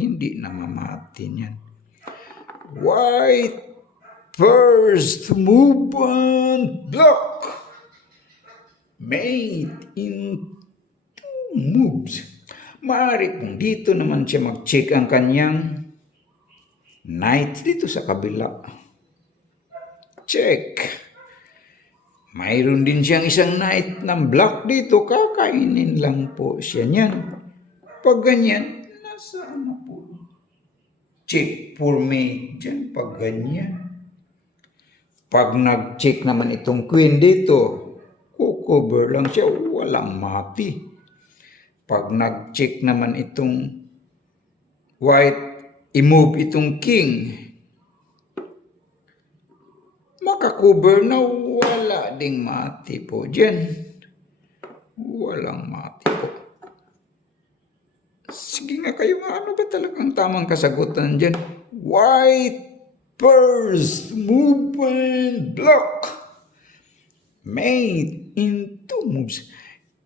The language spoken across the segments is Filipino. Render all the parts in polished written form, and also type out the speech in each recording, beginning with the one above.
hindi na mamati niyan. White first move and block. Mate in 2 moves. Maaari kung dito naman siya mag-check ang kanyang knight dito sa kabila. Check. Mayroon din siyang isang knight ng black dito. Kakainin lang po siya niyan. Pag ganyan, nasaan na po? Check for mate dyan. Pag ganyan. Pag nag-check naman itong queen dito, kukover lang siya, walang mati. Pag nag-check naman itong white, i-move itong king, makakover na, wala ding mati po dyan. Walang mati po. Sige nga kayo nga, ano ba talagang tamang kasagutan dyan? White first move and block. Mate in 2 moves.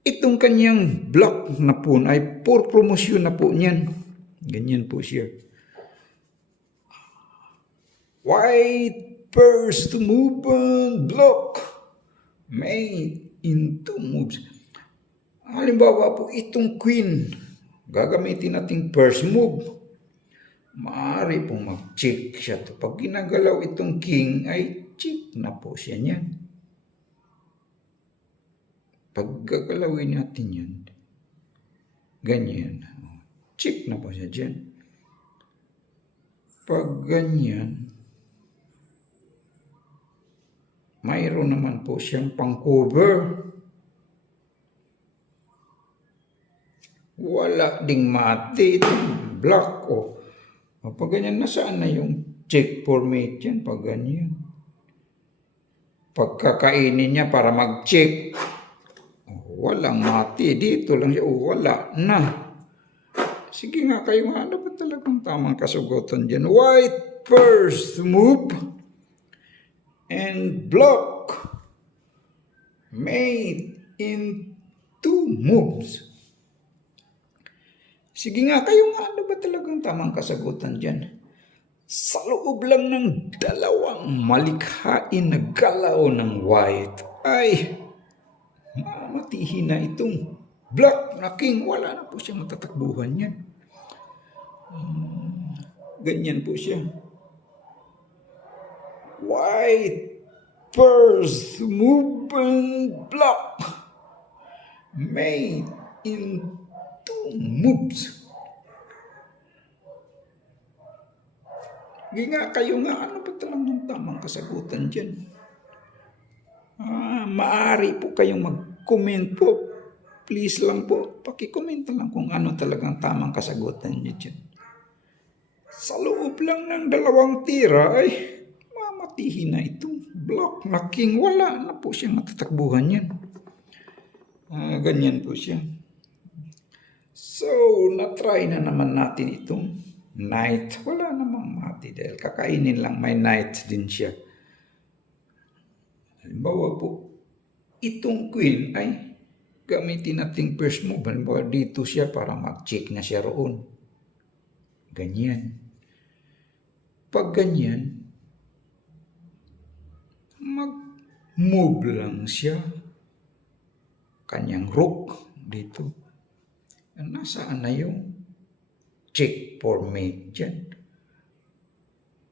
Itong kanyang block na po ay for promotion na po niyan. Ganyan po siya. White first move and block. Mate in 2 moves. Halimbawa po itong queen, gagamitin natin first move. Maaari pong mag-check siya to. Pag ginagalaw itong king ay check na po siya niyan. Pag gagalawin natin yan, ganyan, check na po siya dyan. Pag ganyan, mayroon naman po siyang pang-cover. Wala ding mati itong black o. Pag ganyan, nasaan na yung check for mate yan? Pag ganyan. Pagkakainin niya para mag-check, walang mati. Dito lang siya. Wala na. Sige nga kayo nga. Ano ba talagang tamang kasugutan dyan? White first move and block. Mate in 2 moves. Sige nga kayo nga. Ano ba talagang tamang kasagutan dyan? Sa loob lang ng 2 malikhain na galaw ng white ay mamatihin na itong black na king. Wala na po siya matatakbuhan yan. Ganyan po siya. White first move and block. Mate in 2 moves. Hindi nga kayo nga. Ano ba talagang tamang kasagutan dyan? Maaari po kayong mag-comment po. Please lang po, paki-comment lang kung ano talagang tamang kasagutan niyo dyan. Sa loob lang ng 2 tira ay mamatihin na itong block na king. Wala na po siyang matatakbuhan yan. Ganyan po siya. So, na-try na naman natin itong knight. Wala namang mati dahil kakainin lang, may knight din siya. Halimbawa po, itong queen ay gamitin nating first move. Halimbawa dito siya para mag-check na siya roon. Ganyan. Pag ganyan, mag-move lang siya. Kanyang rook dito. Nasaan na yung check for mate dyan?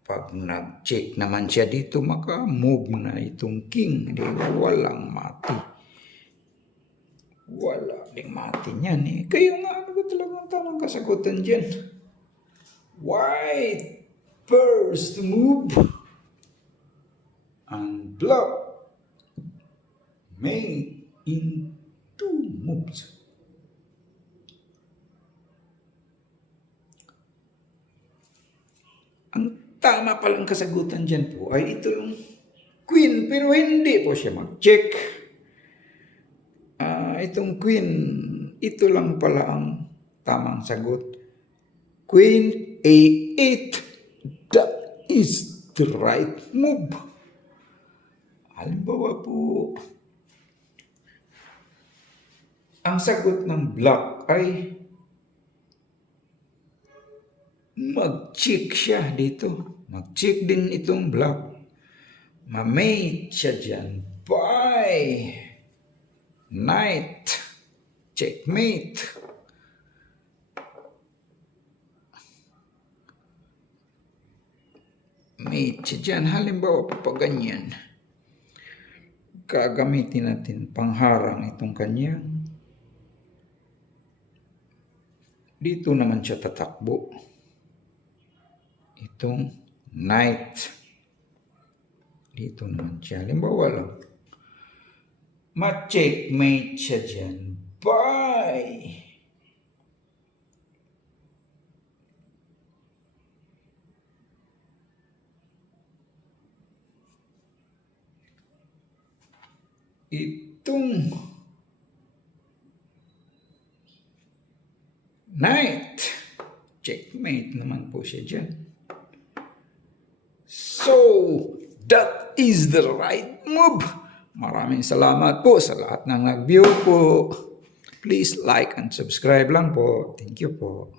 Pag nag-check naman siya dito, maka-move na itong king. Di walang mati. Wala ding mati niyan eh. Kaya nga, ano ba talagang tamang kasagutan dyan? White first move and block. Mate in 2 moves. Ang tama palang kasagutan dyan po ay ito yung queen, pero hindi po siya mag-check. Itong queen, ito lang pala ang tamang sagot. Queen A8, that is the right move. Halimbawa po, ang sagot ng black ay mag-check siya dito. Mag-check din itong black. Ma-mate siya dyan. Bye! Knight. Checkmate. Mate siya dyan. Halimbawa pa ganyan. Gagamitin natin pangharang itong kanyang. Dito naman siya tatakbo. Itong knight. Dito naman siya. Halimbawa lang. Ma-checkmate siya dyan. Bye! Itong knight. Checkmate naman po siya dyan. So, that is the right move. Maraming salamat po sa lahat ng nag-view po. Please like and subscribe lang po. Thank you po.